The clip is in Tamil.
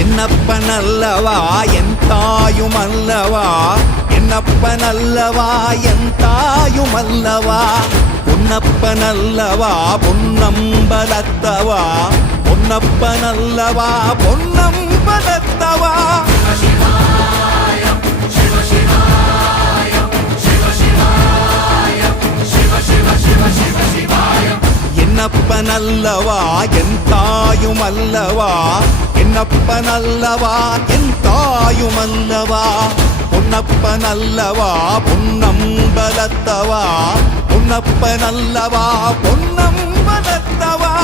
என்னப்பனல்லவா என் தாயுமல்லவா, என்னப்பனல்லவா என் தாயுமல்லவா, பொன்னப்பனல்லவா பொன்னம்பலத்தவா, பொன்னப்பனல்லவா பொன்னம்பலத்தவா. என்னப்பனல்லவா என் தாயுமல்லவா, என்னப்பனல்லவா என் தாயுமல்லவா, பொன்னப்பனல்லவா பொன்னம்பலத்தவா, பொன்னப்பனல்லவா பொன்னம்பலத்தவா.